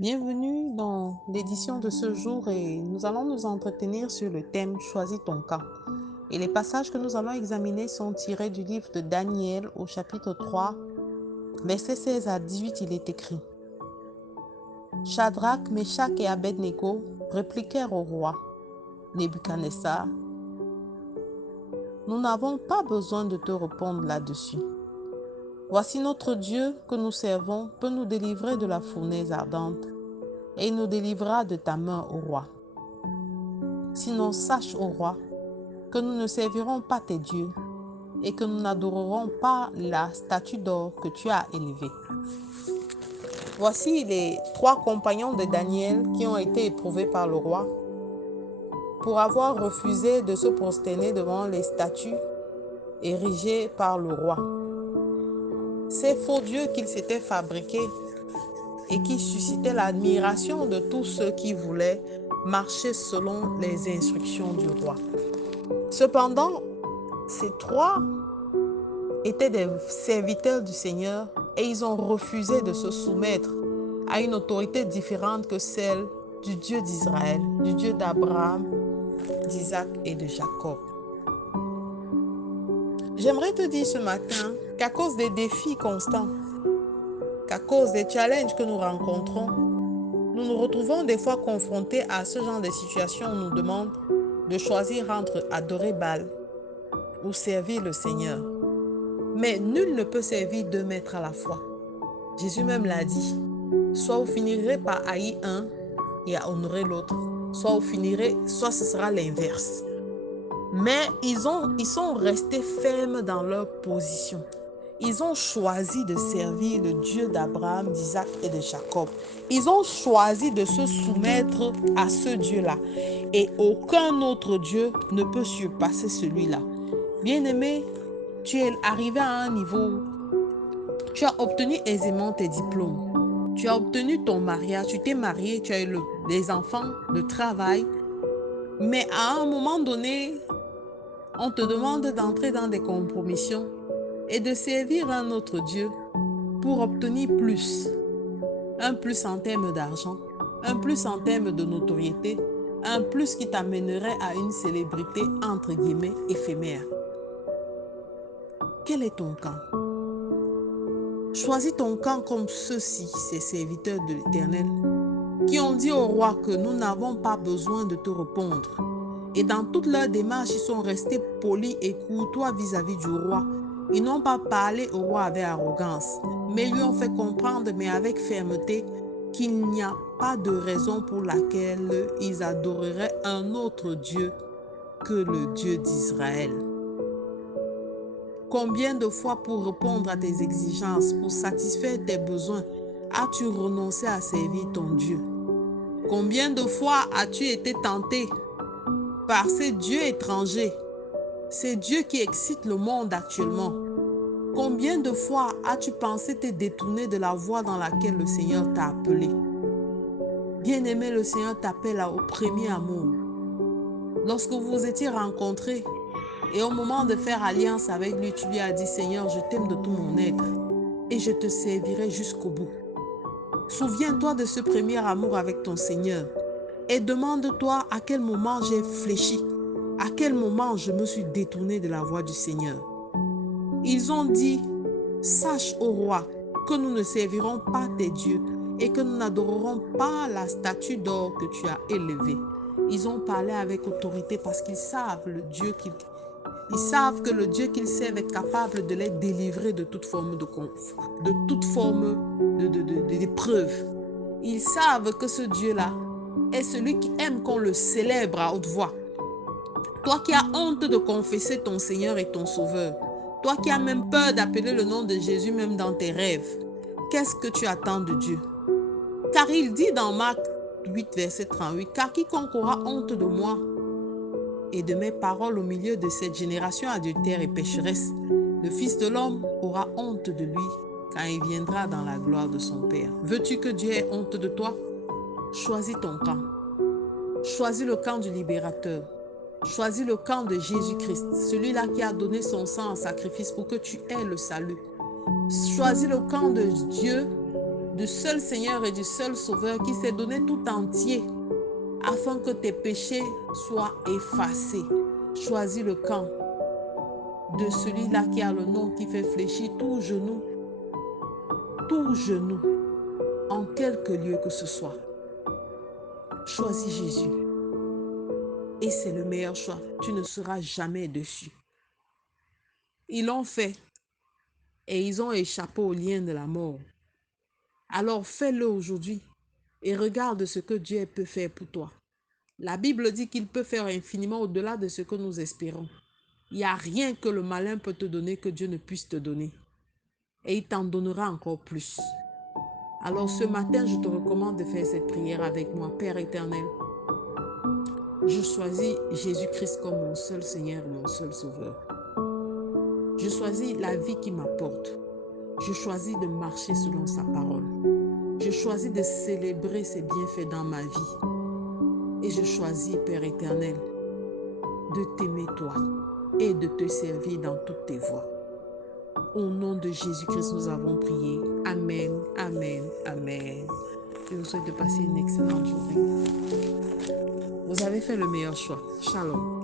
Bienvenue dans l'édition de ce jour et nous allons nous entretenir sur le thème Choisis ton camp. Et les passages que nous allons examiner sont tirés du livre de Daniel au chapitre 3, versets 16 à 18, il est écrit. Shadrach, Meshach et Abednego répliquèrent au roi Nebuchadnezzar, nous n'avons pas besoin de te répondre là-dessus. Voici notre Dieu que nous servons peut nous délivrer de la fournaise ardente et il nous délivrera de ta main, ô roi. Sinon, sache, ô roi, que nous ne servirons pas tes dieux et que nous n'adorerons pas la statue d'or que tu as élevée. Voici les trois compagnons de Daniel qui ont été éprouvés par le roi pour avoir refusé de se prosterner devant les statues érigées par le roi. Ces faux dieux qu'ils s'étaient fabriqués et qui suscitaient l'admiration de tous ceux qui voulaient marcher selon les instructions du roi. Cependant, ces trois étaient des serviteurs du Seigneur et ils ont refusé de se soumettre à une autorité différente que celle du Dieu d'Israël, du Dieu d'Abraham, d'Isaac et de Jacob. J'aimerais te dire ce matin qu'à cause des défis constants, qu'à cause des challenges que nous rencontrons, nous nous retrouvons des fois confrontés à ce genre de situation où on nous demande de choisir entre adorer Baal ou servir le Seigneur. Mais nul ne peut servir deux maîtres à la fois. Jésus même l'a dit. Soit vous finirez par haïr un et à honorer l'autre, soit vous finirez, soit ce sera l'inverse. Mais ils sont restés fermes dans leur position. Ils ont choisi de servir le Dieu d'Abraham, d'Isaac et de Jacob. Ils ont choisi de se soumettre à ce Dieu-là. Et aucun autre Dieu ne peut surpasser celui-là. Bien-aimé, tu es arrivé à un niveau où tu as obtenu aisément tes diplômes. Tu as obtenu ton mariage, tu t'es marié, tu as eu des enfants, le travail. Mais à un moment donné, on te demande d'entrer dans des compromissions et de servir un autre Dieu pour obtenir plus. Un plus en termes d'argent, un plus en termes de notoriété, un plus qui t'amènerait à une célébrité entre guillemets éphémère. Quel est ton camp? Choisis ton camp comme ceux-ci, ces serviteurs de l'Éternel, qui ont dit au roi que nous n'avons pas besoin de te répondre. Et dans toute leur démarche, ils sont restés polis et courtois vis-à-vis du roi. Ils n'ont pas parlé au roi avec arrogance, mais lui ont fait comprendre, mais avec fermeté, qu'il n'y a pas de raison pour laquelle ils adoreraient un autre Dieu que le Dieu d'Israël. Combien de fois pour répondre à tes exigences, pour satisfaire tes besoins, as-tu renoncé à servir ton Dieu? Combien de fois as-tu été tenté par ces dieux étrangers, ces dieux qui excitent le monde actuellement? Combien de fois as-tu pensé te détourner de la voie dans laquelle le Seigneur t'a appelé? Bien-aimé, le Seigneur t'appelle au premier amour. Lorsque vous vous étiez rencontrés et au moment de faire alliance avec lui, tu lui as dit, Seigneur, je t'aime de tout mon être et je te servirai jusqu'au bout. Souviens-toi de ce premier amour avec ton Seigneur et demande-toi à quel moment j'ai fléchi, à quel moment je me suis détourné de la voie du Seigneur. Ils ont dit, sache, ô roi, que nous ne servirons pas tes dieux et que nous n'adorerons pas la statue d'or que tu as élevée. Ils ont parlé avec autorité parce qu'ils savent ils savent que le Dieu qu'ils servent est capable de les délivrer de toute forme de toute forme d'épreuve. Ils savent que ce Dieu-là est celui qui aime qu'on le célèbre à haute voix. Toi qui as honte de confesser ton Seigneur et ton Sauveur, toi qui as même peur d'appeler le nom de Jésus même dans tes rêves, qu'est-ce que tu attends de Dieu? Car il dit dans Marc 8, verset 38, car quiconque aura honte de moi et de mes paroles au milieu de cette génération adultère et pécheresse, le Fils de l'homme aura honte de lui quand il viendra dans la gloire de son Père. Veux-tu que Dieu ait honte de toi? Choisis ton camp. Choisis le camp du libérateur. Choisis le camp de Jésus-Christ, celui-là qui a donné son sang en sacrifice pour que tu aies le salut. Choisis le camp de Dieu du seul Seigneur et du seul Sauveur qui s'est donné tout entier afin que tes péchés soient effacés. Choisis le camp de celui-là qui a le nom qui fait fléchir tout genou, en quelque lieu que ce soit. Choisis Jésus. Et c'est le meilleur choix. Tu ne seras jamais déçu. Ils l'ont fait et ils ont échappé au lien de la mort. Alors fais-le aujourd'hui et regarde ce que Dieu peut faire pour toi. La Bible dit qu'il peut faire infiniment au-delà de ce que nous espérons. Il n'y a rien que le malin peut te donner que Dieu ne puisse te donner. Et il t'en donnera encore plus. Alors ce matin, je te recommande de faire cette prière avec moi. Père éternel, je choisis Jésus-Christ comme mon seul Seigneur, mon seul Sauveur. Je choisis la vie qui m'apporte. Je choisis de marcher selon sa parole. Je choisis de célébrer ses bienfaits dans ma vie. Et je choisis, Père éternel, de t'aimer toi et de te servir dans toutes tes voies. Au nom de Jésus-Christ, nous avons prié. Amen, amen, amen. Je vous souhaite de passer une excellente journée. Vous avez fait le meilleur choix. Shalom.